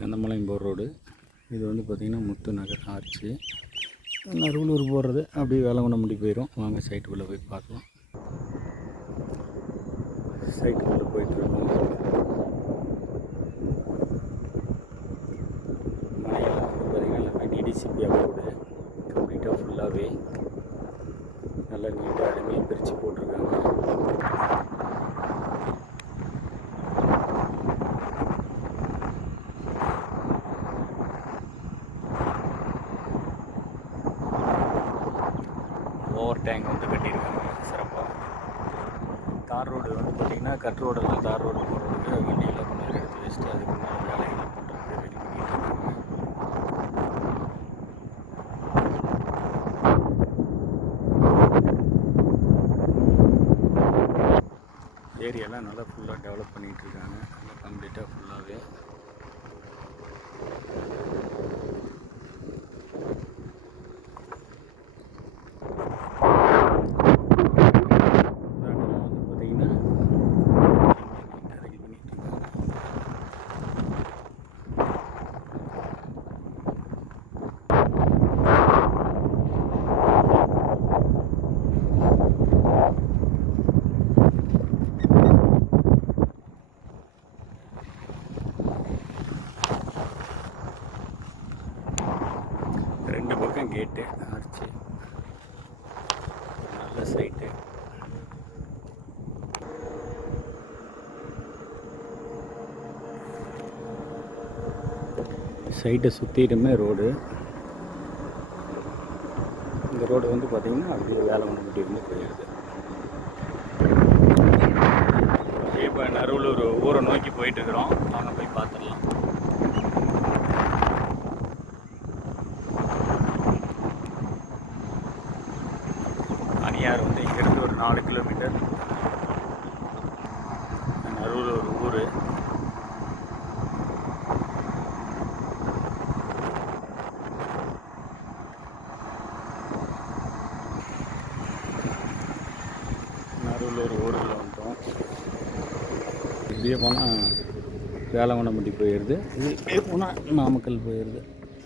கந்தமலையம் போகிற ரோடு. இது வந்து பார்த்திங்கன்னா முத்து நகர் ஆர்ச்சு. நறுவலூர் போகிறது அப்படியே வேளங்குணம்பட்டி போயிடும். வாங்க சைட்டுக்குள்ளே போய் பார்க்கலாம். சைட்டுக்குள்ளே போயிட்டுருக்கோம். மலையெல்லாம் வந்து பார்த்திங்கன்னா எல்லாமே டிடிசிபி அப்ரூவ்டு. கம்ப்ளீட்டாக ஃபுல்லாகவே நல்லா நீட்டாக அருமையாக பிரித்து போட்டிருக்காங்க. ஓவர் டேங்க் வந்து கட்டியிருக்காங்க சிறப்பாக. தார் ரோடு வந்து பார்த்திங்கன்னா கட் ரோடெல்லாம் தார் ரோடு போடுறதுக்கு வண்டியில் கொஞ்சம் நேரம் எடுத்து வச்சுட்டு அதுக்கு மேலே வேலைகள் பண்ணுறதுக்கு ரெடி பண்ணிட்டு இருக்காங்க. ஏரியாலாம் நல்லா ஃபுல்லாக டெவலப் பண்ணிகிட்டு இருக்காங்க. நல்லா கம்ப்ளீட்டாக ஃபுல்லாகவே ரெண்டு பக்கம் கேட்டு ஆர்ச்சு. நல்ல சைட்டு. சைட்டை சுற்றிட்டுமே ரோடு. இந்த ரோடு வந்து பார்த்திங்கன்னா அப்படியே வேளங்குணம்பட்டி வந்து போயிடுது. இப்போ நறுவலூர் ஊரை நோக்கி போயிட்டுருக்குறோம். அவங்க போய் பார்த்துடலாம். அணியார் வந்து இங்கேருந்து ஒரு 4 கிலோமீட்டர். நறுவலூர் ஊர். நறுவலூர் ஊரில் வந்துட்டோம். இப்படியே போனால் வேளங்குணம்பட்டி போயிடுது. இது இப்படியே போனால் நாமக்கல் போயிடுது.